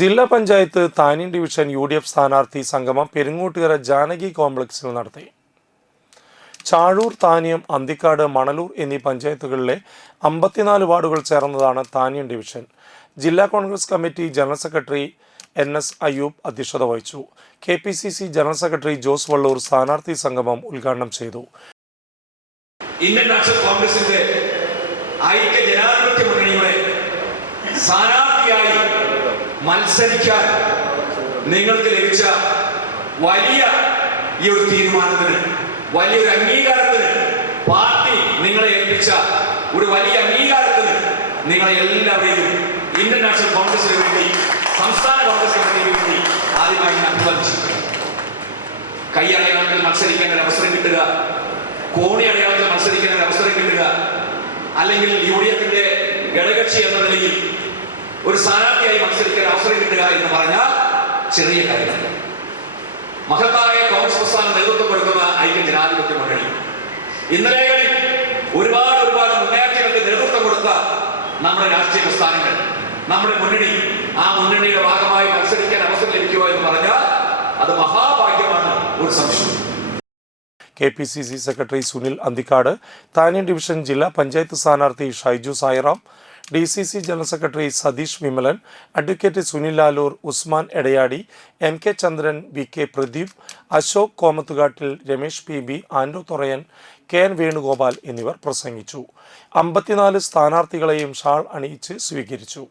ജില്ലാ panchayat Thaniyan division U D F സ്ഥാനാർത്ഥി സംഗമം പെരുങ്ങോട്ടുകര ജാനകി കോംപ്ലക്സിൽ നടത്തി. ചാഴൂർ താനിയം അന്തിക്കാട് മണലൂർ എന്നീ പഞ്ചായത്തുകളിലെ അമ്പത്തിനാല് വാർഡുകൾ ചേർന്നതാണ് താനിയൻ ഡിവിഷൻ. ജില്ലാ Congress committee general secretary N S Ayyub അധ്യക്ഷത വഹിച്ചു. K P C C general secretary Jose Valloor സ്ഥാനാർത്ഥി സംഗമം ഉദ്ഘാടനം ചെയ്തു. ഇന്ത്യൻ നാഷണൽ കോൺഗ്രസിന്റെ ഐക്യ ജനാധിപത്യ മുന്നണിയുടെ സ്ഥാനാർത്ഥിയായി മത്സരിക്കാൻ നിങ്ങൾക്ക് ലഭിച്ച വലിയ ഈ ഒരു തീരുമാനത്തിന് വലിയൊരു അംഗീകാരത്തിന് പാർട്ടി നിങ്ങളെ ഏൽപ്പിച്ച ഒരു വലിയ അംഗീകാരത്തിന് നിങ്ങളെ എല്ലാവരെയും ഇന്ത്യൻ നാഷണൽ കോൺഗ്രസിന് വേണ്ടി സംസ്ഥാന കോൺഗ്രസ് കമ്മിറ്റിക്ക് വേണ്ടി ആദ്യമായി അഭിവാദിച്ചു കൈ അടയാളത്തിൽ മത്സരിക്കാൻ ഒരു അവസരം കിട്ടുക കോണി അടയാളത്തിൽ മത്സരിക്കാൻ ഒരു അവസരം കിട്ടുക അല്ലെങ്കിൽ യു ഡി എഫിന്റെ ഘടകക്ഷി എന്ന നിലയിൽ ഒരു സ്ഥാനാർത്ഥിയായി മത്സരിക്കാൻ അവസരം കിട്ടുക എന്ന് പറഞ്ഞാൽ ചെറിയ കാര്യമല്ല. മഹത്തായ കോൺഗ്രസ് പ്രസ്ഥാനം നേതൃത്വം കൊടുക്കുന്ന ഐക്യ ജനാധിപത്യ മുന്നണി. ഇന്നലെകളിൽ ഒരുപാട് ഒരുപാട് മുന്നേറ്റങ്ങൾക്ക് നേതൃത്വം കൊടുത്ത നമ്മുടെ രാഷ്ട്രീയ പ്രസ്ഥാനങ്ങൾ നമ്മുടെ മുന്നണി ആ മുന്നണിയുടെ ഭാഗമായി മത്സരിക്കാൻ അവസരം ലഭിക്കുക എന്ന് പറഞ്ഞാൽ അത് മഹാഭാഗ്യമാണ് ഒരു സംശയം. K P C C secretary Sunil Anthikad Thaniyan division ജില്ലാ പഞ്ചായത്ത് സ്ഥാനാർത്ഥി Shaiju Sairam D C C general secretary Satheesh Vimalan advocate Sunil Lalur Usman Edayadi M K Chandran V K Pradeep Ashok Komathukattil Ramesh P B Ando Thorayan K N Venugopal എന്നിവർ പ്രസംഗിച്ചു. അമ്പത്തിനാല് സ്ഥാനാർത്ഥികളെയും shawl അണിയിച്ച് സ്വീകരിച്ചു.